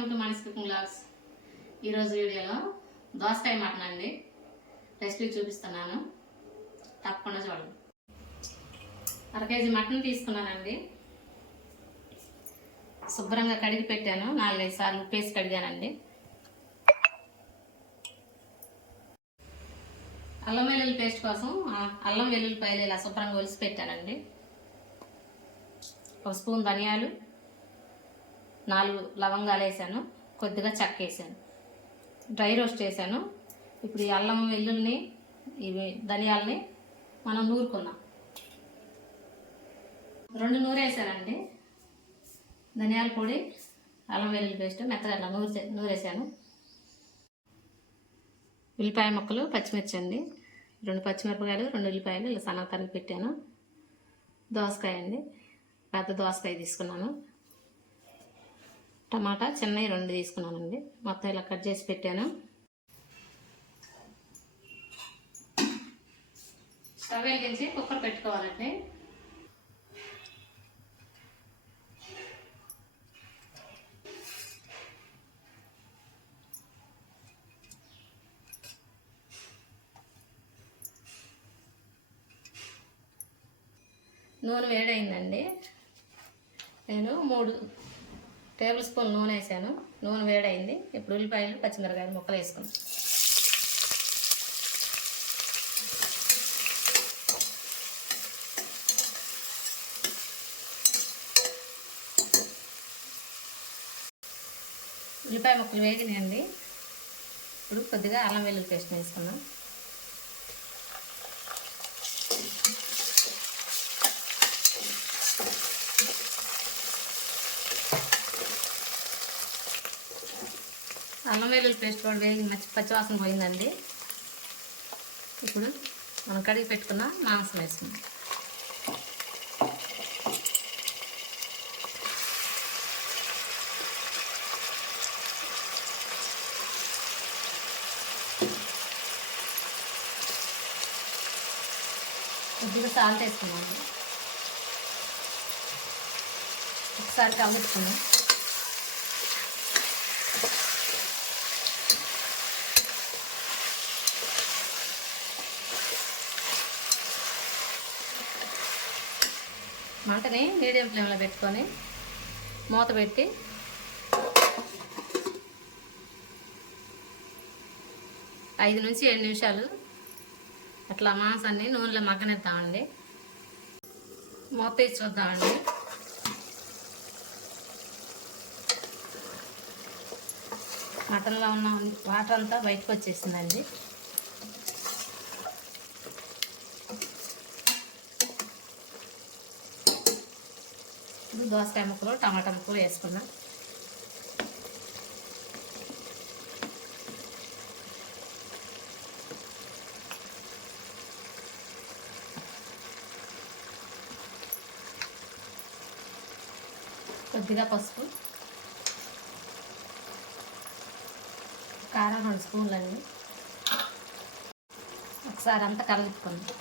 Welcome to Mani's cooking vlogs. ఈరోజు వీడియోలో దోసకాయ మటన్ అండి రెసిపీ చూపిస్తున్నాను, తప్పకుండా చూడండి. 1/2 కేజీ మటన్ తీసుకున్నానండి. శుభ్రంగా కడిగి పెట్టాను, 4-5 సార్లు ఉప్పేసి కడిగానండి. అల్లం వెల్లుల్లి పేస్ట్ కోసం అల్లం వెల్లుల్లిపాయలు ఇలా శుభ్రంగా ఒలిసి పెట్టానండి. 1 స్పూన్ ధనియాలు, 4 లవంగాలు వేసాను, కొద్దిగా చెక్క వేసాను, డ్రై రోస్ట్ చేశాను. ఇప్పుడు ఈ అల్లం వెల్లుల్ని ఇవి ధనియాలని మనం నూరుకుందాం. 2 నూరేసానండి. ధనియాల పొడి, అల్లం వెల్లుల్లి పేస్ట్ మెత్తగా అట్లా నూరేసాను. ఉల్లిపాయ ముక్కలు, పచ్చిమిర్చి అండి, 2 పచ్చిమిరపకాయలు, 2 ఉల్లిపాయలు ఇలా సన్నగా తరిగి పెట్టాను. దోసకాయ అండి, పెద్ద దోసకాయ తీసుకున్నాను. టమాటా చిన్నవి 2 తీసుకున్నానండి. మొత్తం ఇలా కట్ చేసి పెట్టాను. స్టవ్ వెలిగించి కుక్కర్ పెట్టుకోవాలండి. నూనె వేడైందండి. నేను 3 టేబుల్ స్పూన్ నూనె వేసాను. నూనె వేడైంది. ఇప్పుడు ఉల్లిపాయలు, పచ్చిమిరపకాయలు ముక్కలు వేసుకున్నాం. ఉల్లిపాయ ముక్కలు వేగినాయండి. ఇప్పుడు కొద్దిగా అల్లం వెల్లుల్లి పేస్ట్ వేసుకున్నాం. అల్లం వెల్లుల్లి పేస్ట్ కూడా వేగి పచ్చివాసన పోయిందండి. ఇప్పుడు మనం కడిగి పెట్టుకున్న మాంసం వేసుకుందాం. కొద్దిగా సాల్ట్ వేసుకున్నాము. ఒకసారి కలుపుకున్నాం. మంటని మీడియం ఫ్లేమ్లో పెట్టుకొని మూత పెట్టి 5 నుంచి 7 నిమిషాలు అట్లా మాంసాన్ని నూనెలో మగ్గనిద్దామండి. మూత తీసి చూద్దామండి. మటన్లో ఉన్న వాటర్ అంతా బయటకు వచ్చేసిందండి. దోసకాయ ముక్కలు, టమాటా ముక్కలు వేసుకున్నాం. కొద్దిగా పసుపు, కారం 2 స్పూన్లు అండి. ఒకసారి అంతా కలుపుకుందాం.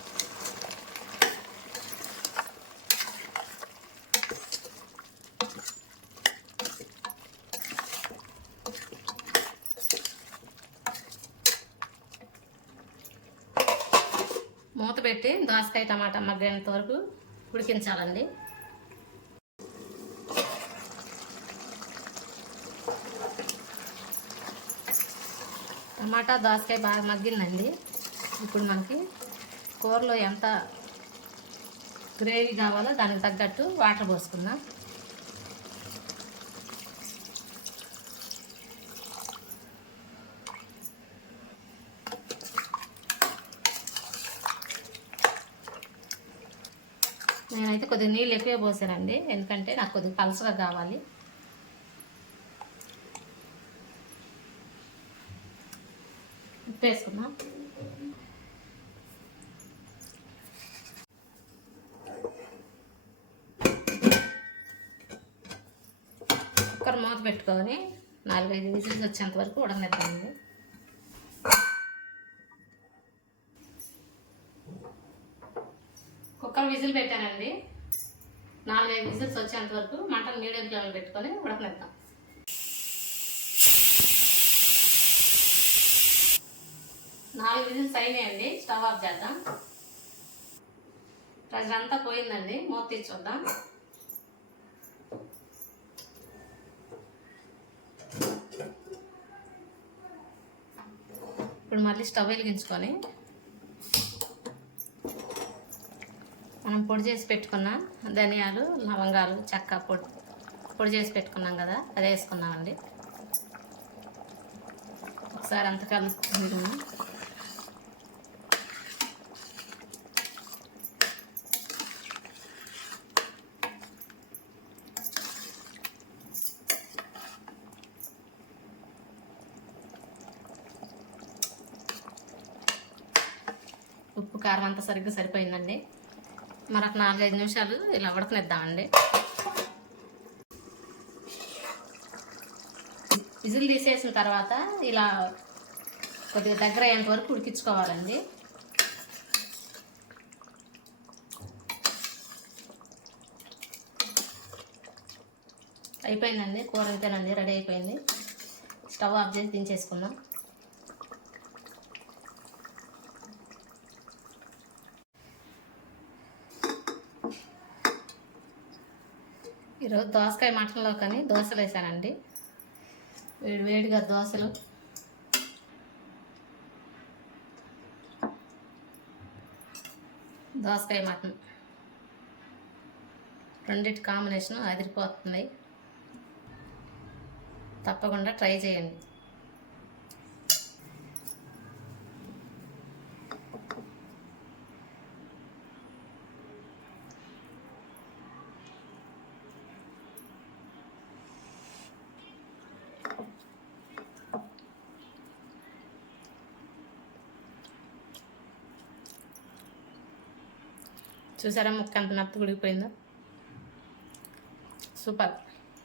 మూత పెట్టి దోసకాయ టమాటా మగ్గేంత వరకు ఉడికించాలండి. టమాటా దోసకాయ బాగా మగ్గిందండి. ఇప్పుడు మనకి కూరలో ఎంత గ్రేవీ కావాలో దానికి తగ్గట్టు వాటర్ పోసుకుందాం. నేనైతే కొద్దిగా నీళ్ళు ఎక్కువే పోసానండి, ఎందుకంటే నాకు కొద్దిగా పలసగా కావాలి. ఉప్పు వేసుకుందాం. కుక్కర్ మూత పెట్టుకొని 4-5 విజిల్స్ వచ్చేంత వరకు ఉడకనిద్దామండి. కుక్కర్ విజిల్ పెట్టానండి. 4-5 విజిల్స్ వచ్చేంత వరకు మటన్ మీడియం ఫ్లేమ్లో పెట్టుకొని ఉడకనిద్దాం. 4 విజిల్స్ అయినాయండి. స్టవ్ ఆఫ్ చేద్దాం. ప్రెషర్ అంతా పోయిందండి. మూత తీసి చూద్దాం. ఇప్పుడు మళ్ళీ స్టవ్ వెలిగించుకొని మనం పొడి చేసి పెట్టుకున్న ధనియాలు, లవంగాలు, చెక్క పొడి చేసి పెట్టుకున్నాం కదా, అది వేసుకున్నామండి. ఒకసారి అంత కలుపుకుందాం. ఉప్పు కారం అంతా సరిగ్గా సరిపోయిందండి. మరొక 4-5 నిమిషాలు ఇలా ఉడకనిద్దామండి. విజిల్ తీసేసిన తర్వాత ఇలా కొద్దిగా దగ్గర అయ్యేంత వరకు ఉడికించుకోవాలండి. అయిపోయిందండి. కూర అయితేనండి రెడీ అయిపోయింది. స్టవ్ ఆఫ్ చేసి దించేసుకుందాం. ఈరోజు దోసకాయ మటన్లో కానీ దోశలు వేసానండి. వేడిగా దోశలు. దోసకాయ మటన్ రెండింటి కాంబినేషన్ అదిరిపోతుంది. తప్పకుండా ట్రై చేయండి. చూసారా ముక్క ఎంత మెత్తగా ఉడికిపోయిందో. సూపర్.